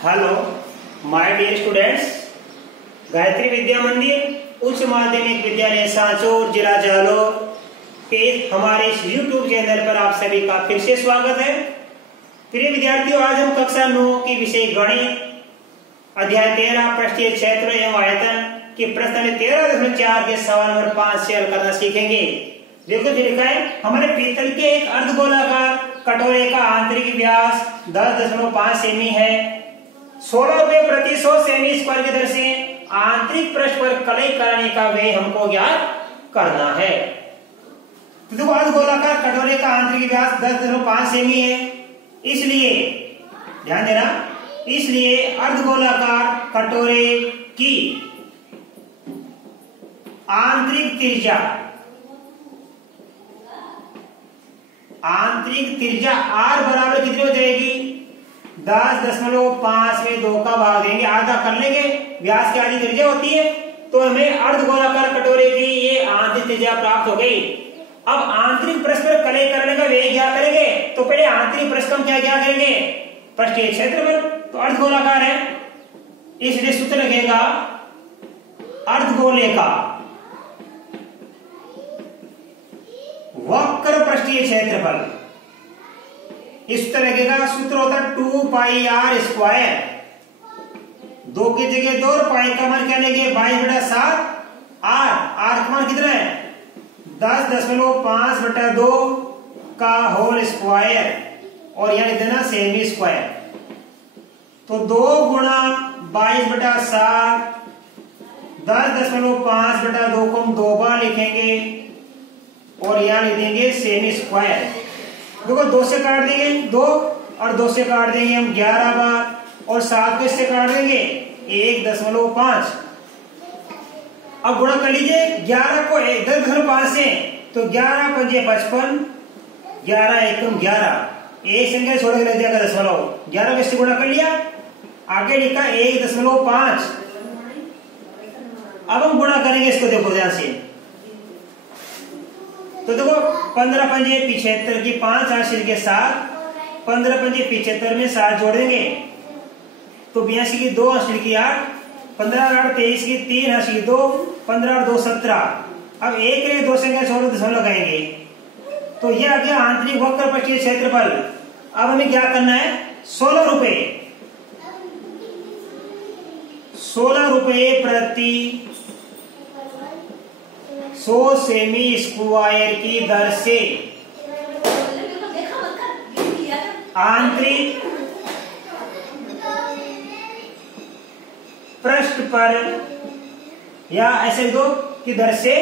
Hello my dear students, Gayatri Vidya Mandir उच्च माध्यमिक विद्यालय सांचौर जिला जालौर के हमारे इस यूट्यूब चैनल पर आप सभी का फिर से स्वागत है। प्रिय विद्यार्थियों, आज हम कक्षा 9 की विषय गणित अध्याय 13 पृष्ठीय क्षेत्र एवं आयतन के प्रश्न 13.4 के सवाल नंबर 5 से हल करना सीखेंगे। देखो जो लिखा है, हमारे पीतल के एक अर्धगोलाकार कटोरे का आंतरिक व्यास 10.5 सेमी है। 16 रुपए प्रति 100 सेमी स्क्वायर की दर से आंतरिक पृष्ठ पर कलई कराने का व्यय हमको ज्ञात करना है। तो देखो, अर्धगोलाकार कटोरे का आंतरिक व्यास 10.5 सेमी है, इसलिए ध्यान देना, इसलिए अर्धगोलाकार कटोरे की आंतरिक त्रिज्या R बराबर कितनी हो जाएगी? 10.5 में 2 का भाग देंगे, आधा कर लेंगे। व्यास की आधी त्रिज्या होती है, तो हमें अर्धगोलाकार कटोरे की ये आंतरिक त्रिज्या प्राप्त हो गई। अब आंतरिक पृष्ठ पर कलई करने का व्यय क्या करेंगे? तो पहले आंतरिक पृष्ठ हम क्या करेंगे? पृष्ठीय क्षेत्रफल। तो अर्धगोलाकार है, इसलिए सूत्र लगेगा अर्धगोले का वक्र पृष्ठीय क्षेत्रफल। इस तरह लगेगा, सूत्र होता है 2 पाई r स्क्वायर। 2 की जगह 2 और पाई का मान क्या लेंगे? 22/7 r का मान कितना है? 10.5/2 का होल स्क्वायर, और यहां लिख देना सेमी स्क्वायर। तो 2 गुणा 22/7 10.5/2 को हम 2 बार लिखेंगे, और यहां लिख देंगे सेमी स्क्वायर। देखो 2 से काट देंगे 2, और 2 से काट देंगे हम 11 बार, और 7 को इससे काट देंगे 1.5। अब गुणा कर लीजिए 11 को 10.5 से, तो 11 पंजे 55, 11 एकम 11, एक संख्या छोड़ के लग जाएगा दशमलव। 11 को इससे गुणा कर लिया, आगे लिखा 1.5। अब हम गुणा करेंगे इसको, देखो ध्यान से। तो देखो 15 पंजे 75 की 5 हासिल के 7, 15 पंजे 75 में 7 जोड़ देंगे, तो 82 की 2 हासिल की 8, 15 और 8 23 की 3 हासिल की 2, 15 और 2 17। अब एक रे 2 संख्या छोड़ दशमलव लगाएंगे, तो ये आ गया आंतरिक वक्र पृष्ठीय क्षेत्रफल। अब हमें क्या करना है? 16 रुपए प्रति 100 सेमी स्क्वायर की दर से आंतरिक पृष्ठ पर, या ऐसे दो की दर से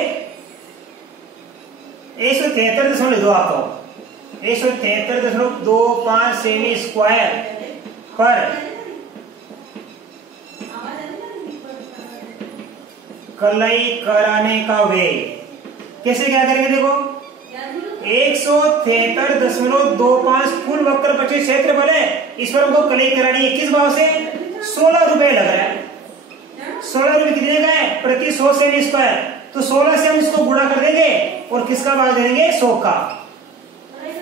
173.2 आपको 173.25 सेमी स्क्वायर पर कलई कराने का व्यय। कैसे क्या करेंगे? देखो 173.25 कुल वक्र पृष्ठीय क्षेत्रफल है, इस पर हमको कलई करानी है। किस भाव से? 16 रुपए लग रहा है। 16 रुपए कितने का है? प्रति 100 सेमी स्क्वायर। तो 16 से हम इसको गुणा कर देंगे, और किसका भाग देंगे? 100 का।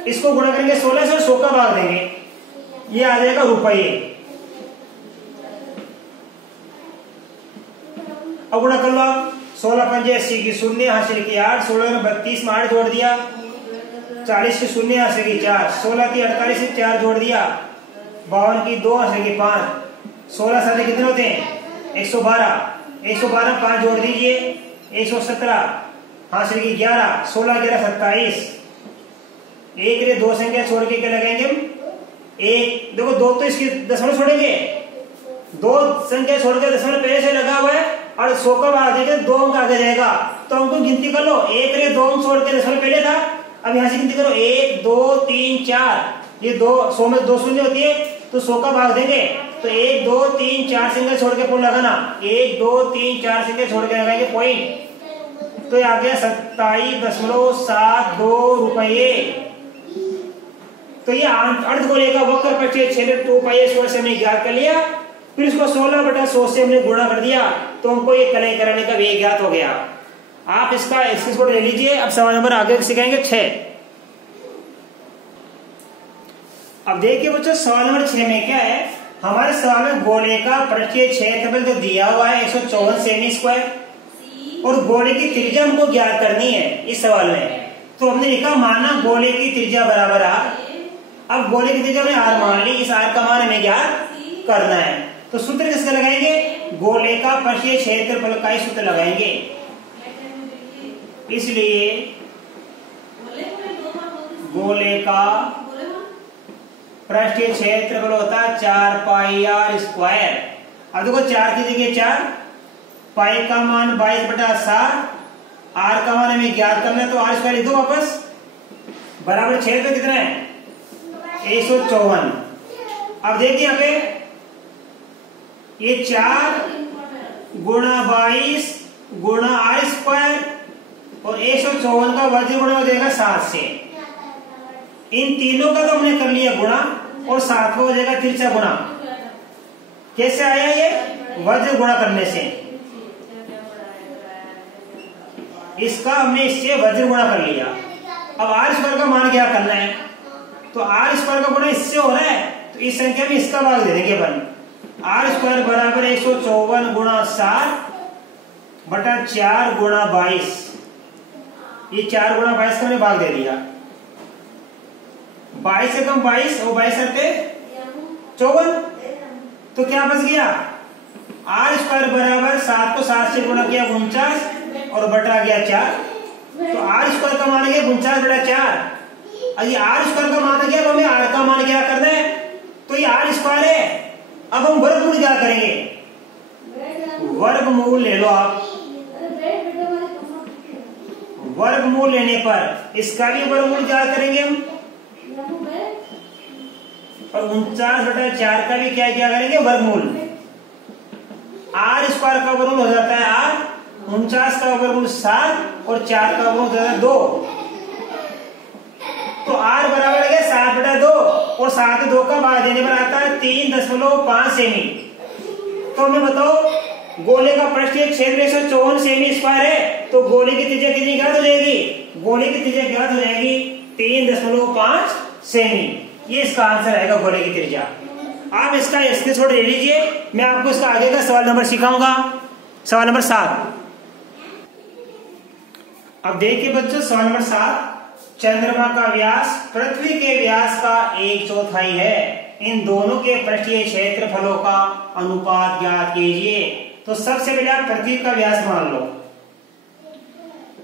इसको गुणा करेंगे 16 से और 100 का भाग देंगे, ये आ जाएगा रुपये। अब गुणा कर लो आप। 16 पंजे 80 की 0 हासिल की 8, 16 में 32 में 8 जोड़ दिया, 40 की 0 हासिल की 4, 16 की 48 से 4 जोड़ दिया, 52 की 2 हासिल की 5, 16 साथ कितने होते हैं? 112 5 जोड़ दीजिए, 117 हासिल की 11, 16 11 27। एक रे 2 संख्या छोड़ के क्या लगाएंगे हम? एक। देखो 2 तो इसकी दशमलव छोड़ेंगे, 2 संख्या छोड़ के दशमलव पहले से लगा हुआ है, और 100 का भाग देंगे 2 अंक आगे जाएगा। तो हमको गिनती कर लो, एक रे 2 अंक छोड़ के दशमलव पहले था। अब यहाँ से गिनती करो 1 2 3 4, ये 2 100 में 2 शून्य होती है, तो 100 का भाग देंगे, तो 1 2 3 4 संख्या छोड़ के पॉइंट लगाना, 1 2 3 4 संख्या छोड़ के लगाएंगे पॉइंट, तो आ गया 27.72 रुपये। तो ये अर्धगोले का वक्र पृष्ठीय क्षेत्र 2 पाई स्क्वायर से हमने ज्ञात कर लिया। फिर इसको 16/100 से हमने गुणा कर दिया, तो हमको ये कलई कराने का व्यय ज्ञात हो गया। आप इसका स्क्रीनशॉट ले लीजिए। अब सवाल नंबर आगे सिखाएंगे 6। अब देखिए बच्चों, सवाल नंबर 6 में क्या है, हमारे सवाल में गोले का पृष्ठीय क्षेत्रफल तो दिया हुआ है 154 सेमी स्क्वायर और गोले की त्रिज्या हमको ज्ञात करनी है इस सवाल में। तो हमने लिखा माना गोले की त्रिज्या बराबर आर। अब गोले की त्रिज्या में आर मान ली, इस आर का मान हमें ज्ञात करना है। तो सूत्र किसका लगाएंगे? गोले का पृष्ठीय क्षेत्रफल का ही सूत्र लगाएंगे। इसलिए गोले का पृष्ठीय क्षेत्रफल होता है 4 पाई आर स्क्वायर। अब देखो 4 की जगह 4, पाई का मान 22/7, आर का मान हमें ज्ञात करना है तो आर स्क्वायर लिख दो वापस, बराबर क्षेत्र कितना है 154। अब देखिए यहाँ पे ये 4 गुणा 22 गुणा आर स्क्वायर और 154 का वर्ग गुणा हो जाएगा 7 से। इन तीनों का तो हमने कर लिया गुणा और 7 हो जाएगा तिरछा गुणा। कैसे आया ये? वज्र गुणा करने से। इसका हमने इससे वज्र गुणा कर लिया। अब आर स्क्वायर का मान क्या करना है? तो आर स्क्वायर का गुणा इससे हो रहा है तो इस संख्या में इसका भाग दे देंगे अपन। आर स्क्वायर बराबर 154 गुणा 7 बटा 4 गुणा 22। ये 4 गुणा 22 का हमने भाग दे दिया। 22 से कम 22 और 22 करते 54, तो क्या बच गया? आर स्क्वायर बराबर 7 को 7 से गुणा किया 49 और बटा गया 4। तो आर स्क्वायर का मान गया 49 बटा 4। ये आर स्क्वायर का मान गया, अब हमें आर का मान क्या करना है? तो ये आर स्क्वायर है। अब हम वर्गमूल क्या करेंगे? वर्गमूल ले लो आप। वर्गमूल लेने पर इसका भी वर्गमूल क्या करेंगे हम, और 49/4 का भी क्या करेंगे वर्गमूल। आर स्क्वायर का वर्गमूल हो जाता है आर, 49 का वर्गमूल 7 और 4 का वर्गमूल हो जाता है 2। तो आर बराबर है 7/2 और 7/2 का भाग देने पर आता है 3.5 सेमी। तो हमें बताओ गोले का पृष्ठीय क्षेत्र 154 सेमी स्क्वायर है तो गोले की त्रिज्या कितनी ज्ञात हो जाएगी? गोले की त्रिज्या ज्ञात हो जाएगी 3.5 सेमी। ये इसका आंसर आएगा गोले की त्रिज्या। आप इसका स्क्रीनशॉट ले लीजिए, मैं आपको इसका आगे का सवाल नंबर सिखाऊंगा। सवाल नंबर 7। अब देखिए बच्चों सवाल नंबर 7, चंद्रमा का व्यास पृथ्वी के व्यास का 1/4 है। इन दोनों के पृष्ठीय क्षेत्रफलों का अनुपात ज्ञात कीजिए। तो सबसे पहले आप पृथ्वी का व्यास मान लो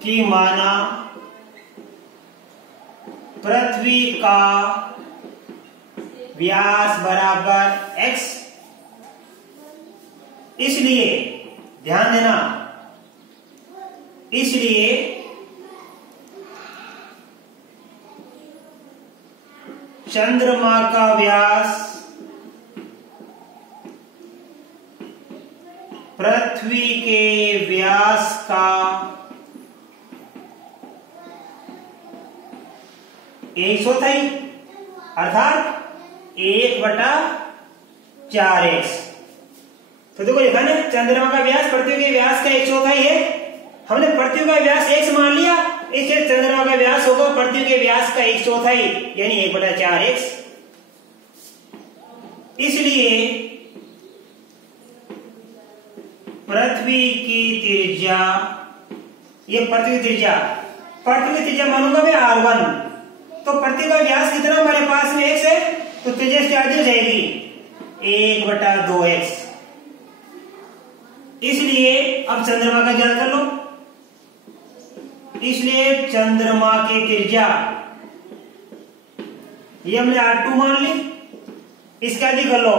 कि माना पृथ्वी का व्यास बराबर x, इसलिए ध्यान देना, इसलिए चंद्रमा का व्यास पृथ्वी के व्यास का 1/4 अर्थात 1/4x। तो देखो लिखा ना चंद्रमा का व्यास पृथ्वी के व्यास का 1/4 है। हमने पृथ्वी का व्यास x मान लिया, इसलिए चंद्रमा का व्यास होगा पृथ्वी के व्यास का 1/4 यानी 1/4x। इसलिए पृथ्वी की त्रिज्या, ये पृथ्वी की त्रिज्या मानूंगा मैं R1। तो पृथ्वी का व्यास कितना हमारे पास में x है तो त्रिज्या क्या हो जाएगी 1/2x। इसलिए अब चंद्रमा का ज्ञात कर लो। इसलिए चंद्रमा की त्रिज्या ये हमने R2 मान ली, इसका अधिक कर लो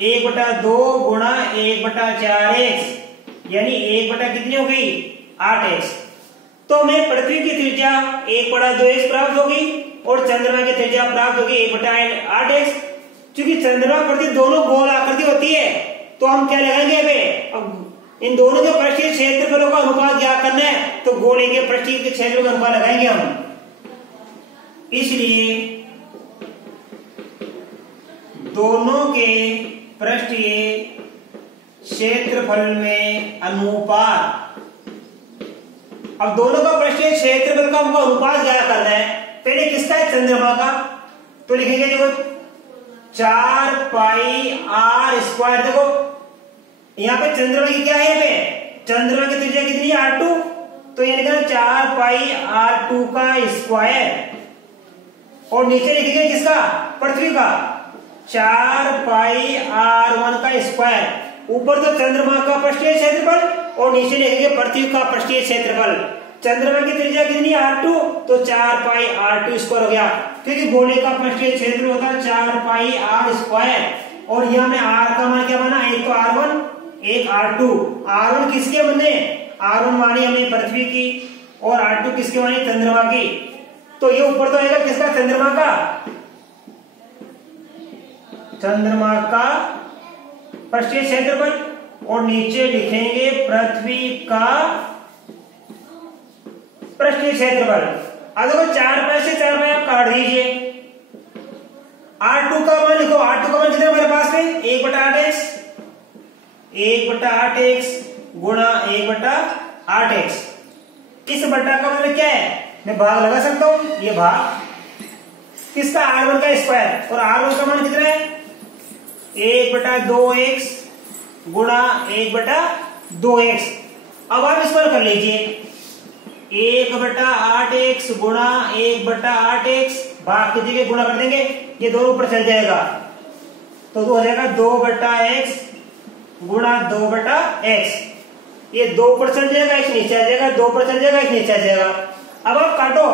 1/2 गुणा 1/4x यानी 1 कितनी हो गई 8x। तो हमें पृथ्वी की त्रिज्या 1/2x प्राप्त होगी और चंद्रमा की त्रिज्या प्राप्त होगी 1/8x। क्योंकि चंद्रमा पृथ्वी दोनों गोल आकृति होती है तो हम क्या लगाएंगे अब इन दोनों के पृष्ठीय क्षेत्रफलों का अनुपात ज्ञात करना है तो गोले के पृष्ठीय के क्षेत्र का अनुपात लगाएंगे हम। इसलिए दोनों के पृष्ठीय क्षेत्रफल में अनुपात, अब दोनों का पृष्ठीय क्षेत्रफल का हमको अनुपात ज्ञात करना है। पहले किसका है चंद्रमा का, तो लिखेंगे देखो 4 पाई आर स्क्वायर। देखो यहाँ पे चंद्रमा की क्या है, यहाँ पे चंद्रमा की त्रिज्या कितनी है R2, तो ये लिखा 4 पाई R2 का स्क्वायर, और नीचे लिखेंगे किसका, पृथ्वी का 4 पाई R1 का स्क्वायर। ऊपर तो चंद्रमा का पृष्ठीय क्षेत्रफल और नीचे लिखेंगे पृथ्वी का पृष्ठीय क्षेत्रफल। चंद्रमा की त्रिज्या कितनी है R2, तो 4 पाई R2 स्क्वायर हो गया, क्योंकि गोले का पृष्ठीय क्षेत्र होता है 4 पाई R स्क्वायर। और यहाँ में R का मान क्या बना, एक तो R1 एक R2। R1 किसके बने, R1 मानी हमें पृथ्वी की, और R2 किसके मानी, चंद्रमा की। तो ये ऊपर तो आएगा किसका, चंद्रमा का, चंद्रमा का पृष्ठीय क्षेत्रफल, और नीचे लिखेंगे पृथ्वी का पृष्ठीय क्षेत्रफल। अब देखो 4 पाई से 4 पाई आप काट दीजिए, R2 का मान लिखो, R2 का मान कितना हमारे पास में 1/8x, 1/8x गुणा 1/8x। इस बट्टा का मतलब क्या है, मैं भाग लगा सकता हूं, ये भाग किसका, R1 का स्क्वायर, और R1 का मान कितना है 1/2x गुणा 1/2x। अब आप इस पर कर लीजिए 1/8x गुणा 1/8x, भाग की जगह गुणा कर देंगे, ये दोनों ऊपर चल जाएगा, तो हो जाएगा 2/x गुणा 2/x। ये 2 ऊपर चल जाएगा, इस नीचे आ जाएगा, 2 ऊपर चल जाएगा, इस नीचे आ जाएगा। अब आप काटो,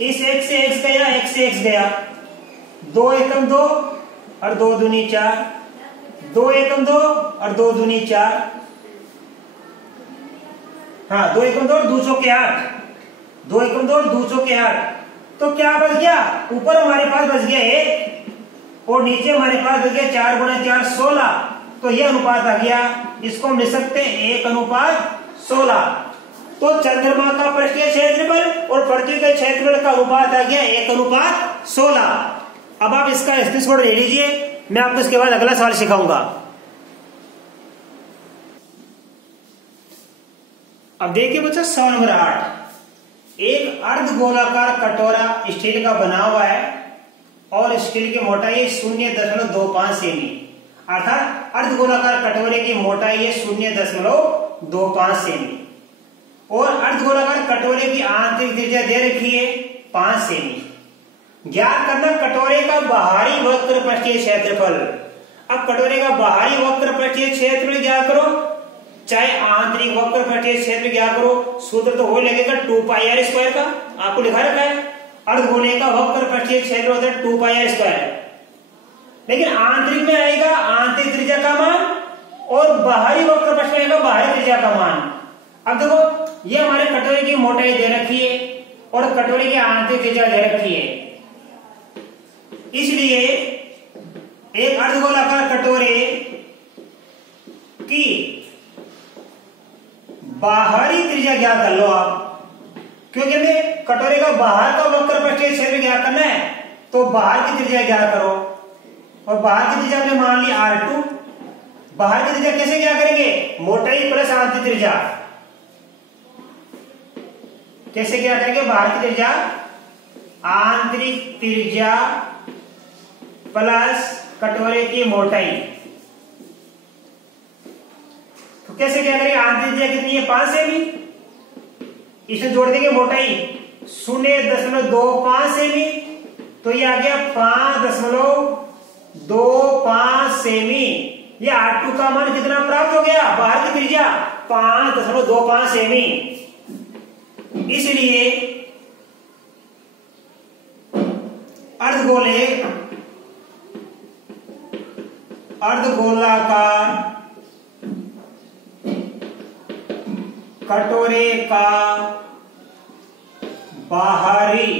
इस x से x गया, x से x गया, 2 एकम 2 और 2 दूनी 4, 2 एकम 2 और 2 दूनी 4, हाँ 2 एकम 2 और 2 चौके 8, 2 एकम 2 और 2 चौके 8। तो क्या बच गया, ऊपर हमारे पास बच गया 1 और नीचे हमारे पास बच गया 4 गुणा 4 16। तो ये अनुपात आ गया, इसको हम लिख सकते हैं 1/16। तो चंद्रमा का पृष्ठीय क्षेत्रफल और पृथ्वी के क्षेत्रफल का अनुपात आ गया 1/16। अब आप इसका स्क्रीनशॉट ले लीजिए, मैं आपको इसके बाद अगला सवाल सिखाऊंगा। अब देखिए बच्चा सवाल नंबर 8। एक अर्धगोलाकार कटोरा स्टील का बना हुआ है और स्टील की मोटाई 0.25 सेमी, अर्थात अर्धगोलाकार कटोरे की मोटाई है 0.25 सेमी, और अर्धगोलाकार कटोरे की आंतरिक त्रिज्या दे रखी है 5 सेमी। ज्ञात करना कटोरे का बाहरी वक्र पृष्ठीय क्षेत्रफल। अब कटोरे का बाहरी वक्र पृष्ठीय क्षेत्रफल ज्ञात करो, चाहे आंतरिक वक्र पृष्ठीय क्षेत्र ज्ञात करो, सूत्र तो हो लगेगा 2 पाई आर स्क्वायर का, आपको लिखा रखा है। अर्धगोले का वक्र पृष्ठीय क्षेत्र होता है 2 पाई आर स्क्वायर, लेकिन आंतरिक में आएगा आंतरिक त्रिज्या का मान और बाहरी वक्र पृष्ठ में आएगा बाहरी त्रिज्या का मान। अब देखो ये हमारे कटोरे की मोटाई दे रखी है और कटोरे की आंतरिक त्रिज्या दे रखी है, इसलिए एक अर्धगोलाकार कटोरे की बाहरी त्रिज्या ज्ञात कर लो आप, क्योंकि हमें कटोरे का बाहर का वक्र पृष्ठीय क्षेत्र ज्ञात करना है, तो बाहर की त्रिज्या ज्ञात करो, और बाहर की त्रिज्या हमने मान ली R2। बाहर की त्रिज्या कैसे क्या करेंगे, मोटाई प्लस आंतरिक त्रिज्या, कैसे क्या करेंगे, बाहर की त्रिज्या आंतरिक त्रिज्या प्लस कटोरे की मोटाई। तो कैसे क्या करेंगे, आंतरिक त्रिज्या कितनी है 5 सेमी, इसे जोड़ देंगे मोटाई 0.25 सेमी, तो ये आ गया 5.25 सेमी। ये R2 का मान कितना प्राप्त हो गया, बाहर की त्रिज्या 5.25 सेमी। इसलिए अर्धगोलाकार कटोरे का बाहरी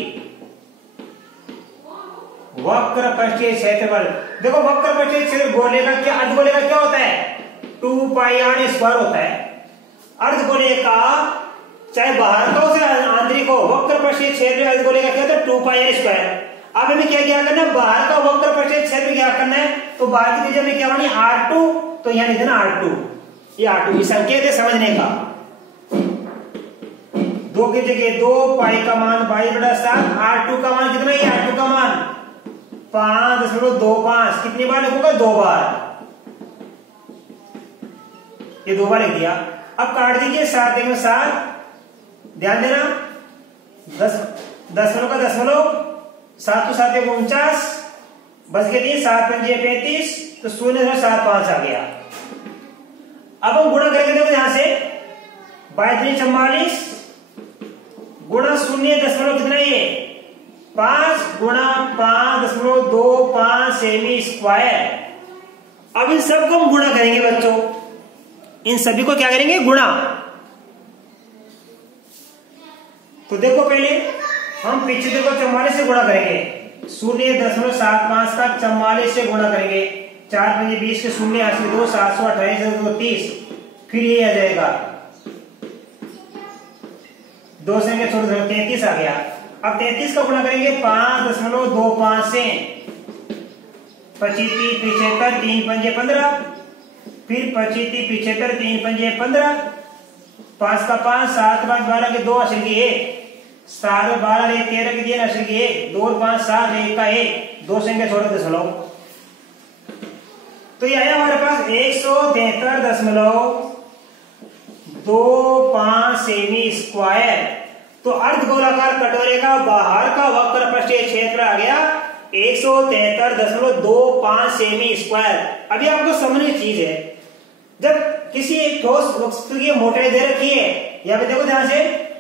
वक्र पृष्ठीय क्षेत्रफल। देखो वक्र पृष्ठीय क्षेत्र गोले का क्या, अर्धगोले का क्या होता है 2 पाई आर स्क्वायर होता है। अर्धगोले का चाहे बाहर का हो चाहे आंतरिक हो, वक्र पृष्ठीय क्षेत्र अर्धगोले का क्या होता है 2 पाई आर स्क्वायर। अब हमें क्या करना है, बाहर का वक्र पृष्ठीय क्षेत्र क्या करना है, तो बाहर की त्रिज्या में क्या मानी R2, तो यहां लिख देना R2, ये R2 ये संकेत है समझने का। 2 की जगह 2 पाई का मान 22/7, R2 का मान कितना है, R2 का मान 5.25 कितनी बार लिखूंगा? 2 बार, ये 2 बार लिख दिया। अब काट दीजिए 7 में 7, ध्यान देना 10 दशमलव का दशमलव, 7 तो 7 49, बच गए 3, 7 पंजे 35, तो 0.75 आ गया। अब हम गुणा करेंगे, देखो यहां से 22 गुणा 0 कितना ये 5 गुणा 5.25 सेमी स्क्वायर। अब इन सबको हम गुणा करेंगे बच्चों, इन सभी को क्या करेंगे? गुणा। तो देखो पहले हम पिछले को 44 से गुणा करेंगे, 0.75 का 44 से गुणा करेंगे, 4 पंजे 20 के 0 80 2 728 2 30, फिर ये आ जाएगा 2 से छोड़ 33 आ गया। अब 33 का गुणा करेंगे 5.25 से, 25 75 3 पंजे 15, फिर 25 75 3 पंजे 15, 5 का 5 7 5 12 के 2 अशर की 1, 7 12 1 13 के 3 अशर की 1, 2 5 7 1 का 1, 2 संख्या छोड़ दशमलव, तो ये आया हमारे पास 173.25 सेमी स्क्वायर। तो अर्धगोलाकार कटोरे का बाहर का वक्र पृष्ठीय क्षेत्र आ गया 173.25 सेमी स्क्वायर। अभी आपको समझने की चीज है, जब किसी एक ठोस वस्तु की मोटाई दे रखी है, यहाँ पे देखो ध्यान से,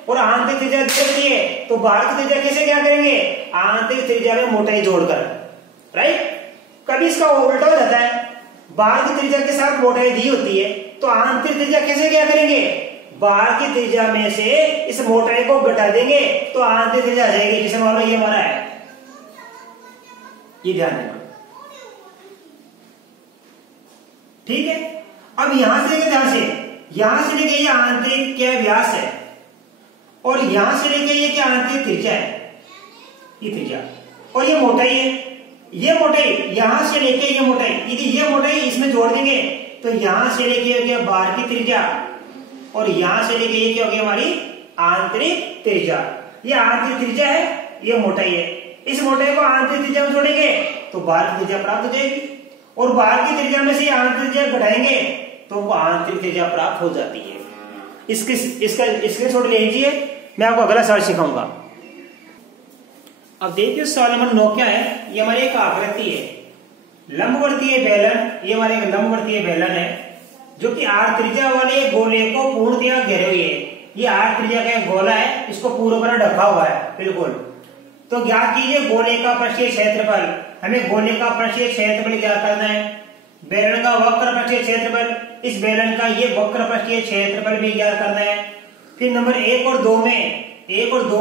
और आंतरिक त्रिज्या दे रखी है, तो बाहर की त्रिज्या कैसे क्या करेंगे? आंतरिक त्रिज्या में मोटाई जोड़कर, राइट। कभी इसका उल्टा हो जाता है, बाहर की त्रिज्या के साथ मोटाई दी होती है, तो आंतरिक त्रिज्या कैसे क्या करेंगे? बाहर की त्रिज्या में से इस मोटाई को घटा देंगे, तो आंतरिक त्रिज्या आ जाएगी। जैसे मान लो ये हमारा है, ये ध्यान देना, ठीक है। अब यहां से लेके ध्यान से, यहां से लेके ये आंतरिक क्या व्यास है, और यहां से लेके ये क्या आंतरिक त्रिज्या है, ये त्रिज्या, और ये मोटाई है। ये मोटाई यहां से लेके ये मोटाई, यदि ये मोटाई इसमें जोड़ देंगे, तो यहां से लेके हो गया बाहर की त्रिज्या, और यहां से लेके ये क्या हो गया? हमारी आंतरिक त्रिज्या। ये आंतरिक त्रिज्या है, ये मोटाई है। इस मोटाई को आंतरिक त्रिज्या में जोड़ेंगे तो बाहर की त्रिज्या प्राप्त हो जाएगी, और बाहर की त्रिज्या में से आंतरिक त्रिज्या घटाएंगे तो वो आंतरिक त्रिज्या प्राप्त हो जाती है। इसका स्क्रीनशॉट ले लीजिए, मैं आपको अगला सवाल सिखाऊंगा। अब देखिए सवाल नंबर 9 क्या है? ये हमारी एक आकृति है, लंबवर्तीय बेलन, ये हमारे एक लंबवर्तीय बेलन है जो कि r त्रिज्या वाले गोले को पूर्णतया घेरे हुए है। ये r त्रिज्या का एक गोला है, इसको पूर्ण पर ढका हुआ है बिल्कुल। तो ज्ञात कीजिए गोले का पृष्ठीय क्षेत्रफल। हमें गोले का पृष्ठीय क्षेत्रफल ज्ञात करना है, बेलन का वक्र पृष्ठीय क्षेत्रफल, इस बेलन का ये वक्र पृष्ठीय क्षेत्रफल भी ज्ञात करना है। फिर नंबर 1 और 2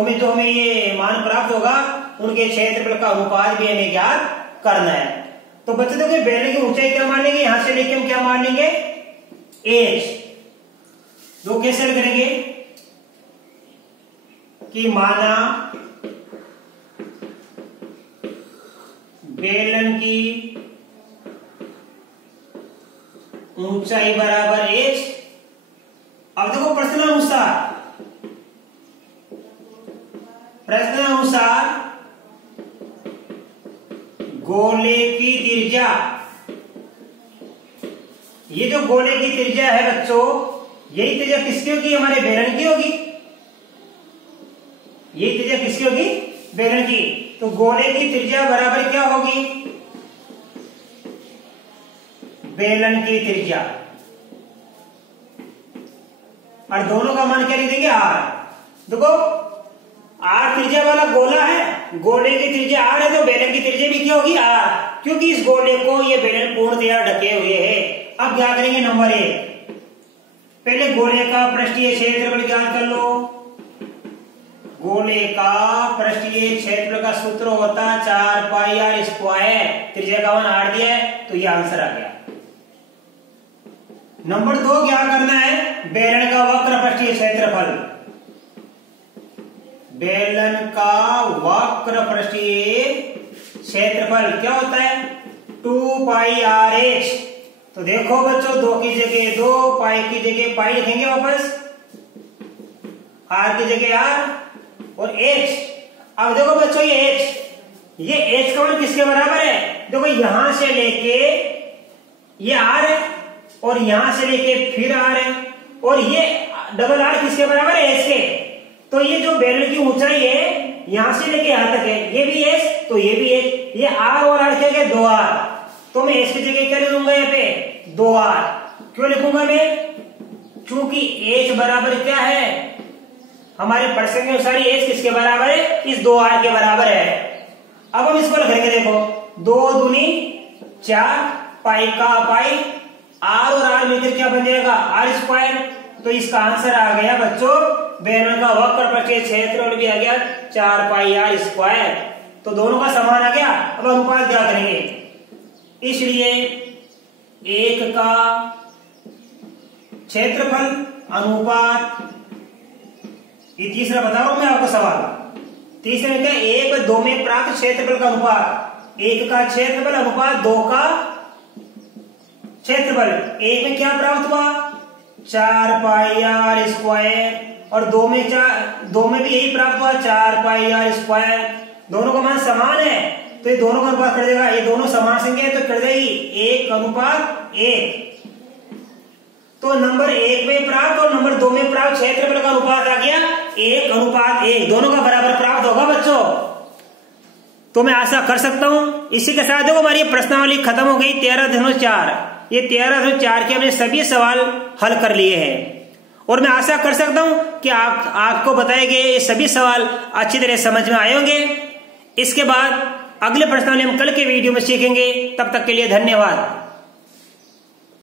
में जो हमें ये मान प्राप्त होगा, उनके क्षेत्रफल का अनुपात भी हमें ज्ञात करना है। तो बच्चे देखो बेलन की ऊंचाई क्या मान लेंगे? यहां से लेके हम क्या मान लेंगे? h। तो कैसे करेंगे कि माना बेलन की ऊंचाई बराबर h। अब देखो प्रश्नानुसार गोले की त्रिज्या, ये जो गोले की त्रिज्या है बच्चों, यही त्रिज्या किसकी होगी? हमारे बेलन की होगी। यही त्रिज्या किसकी होगी? बेलन की। तो गोले की त्रिज्या बराबर क्या होगी? बेलन की त्रिज्या, और दोनों का मान क्या लिख देंगे? r। देखो r त्रिज्या वाला गोला है, गोले की त्रिज्या r है, तो बेलन की त्रिज्या भी क्या होगी? r, क्योंकि इस गोले को ये बेलन पूर्णतया ढके हुए है। अब क्या करेंगे? नंबर 1, पहले गोले का पृष्ठीय क्षेत्रफल ज्ञात कर लो। गोले का पृष्ठीय क्षेत्रफल का सूत्र होता 4 पाई r स्क्वायर, त्रिज्या का मान r दिया है, तो ये आंसर आ गया। नंबर 2 क्या करना है? बेलन का वक्र पृष्ठीय क्षेत्रफल। बेलन का वक्र पृष्ठीय क्षेत्रफल क्या होता है? 2 पाई r h। तो देखो बच्चों, 2 की जगह 2, पाई की जगह पाई लिखेंगे वापस, r की जगह r और h। अब देखो बच्चों ये h, ये एच का मान किसके बराबर है? देखो यहां से लेके ये आर है और यहां से लेके फिर आर है और ये डबल आर किसके बराबर है? एच के। तो ये जो बैरल की ऊंचाई है यहां से लेके यहां तक है, ये भी एच तो ये भी एच, ये आर और आर क्या है? 2r। तो मैं एच की जगह क्या लिखूंगा? यहाँ पे 2r। क्यों लिखूंगा मैं? क्योंकि एच बराबर क्या है? हमारे प्रश्न के अनुसार एच किसके बराबर है? इस 2r के बराबर है। अब हम इसको लिखेंगे, देखो 2 दूनी 4, पाई का पाई, आर और आर मिलकर क्या बन जाएगा? R square. तो इसका आंसर आ गया बच्चों, बेलन का वक्र पर क्षेत्रफल भी आ गया 4 पाई आर स्क्वायर। तो दोनों का समान आ गया। अब अनुपात क्या करेंगे? इसलिए एक का क्षेत्रफल अनुपात, ये तीसरा बता रहा हूं मैं आपको सवाल। तीसरे में क्या? 1/2 में प्राप्त क्षेत्रफल का अनुपात, 1 का क्षेत्रफल अनुपात 2 का क्षेत्रफल। 1 में क्या प्राप्त हुआ? 4 पाई आर स्क्वायर और 2 में भी यही प्राप्त हुआ 4 पाई आर स्क्वायर। दोनों का मान समान है तो ये दोनों का अनुपात कर देगा। ये दोनों समान संख्या है तो कर देगी 1:1। तो नंबर 1 में प्राप्त और नंबर 2 में प्राप्त क्षेत्रफल का अनुपात आ गया 1:1। दोनों का बराबर प्राप्त होगा बच्चों। तो मैं आशा कर सकता हूं इसी के साथ देखो हमारी प्रश्नावली खत्म हो गई 13-4। ये 13-4 के हमने सभी सवाल हल कर लिए हैं और मैं आशा कर सकता हूं कि आपको बताए गए ये सभी सवाल अच्छी तरह समझ में आए होंगे। इसके बाद अगले प्रश्नावली हम कल के वीडियो में सीखेंगे। तब तक के लिए धन्यवाद।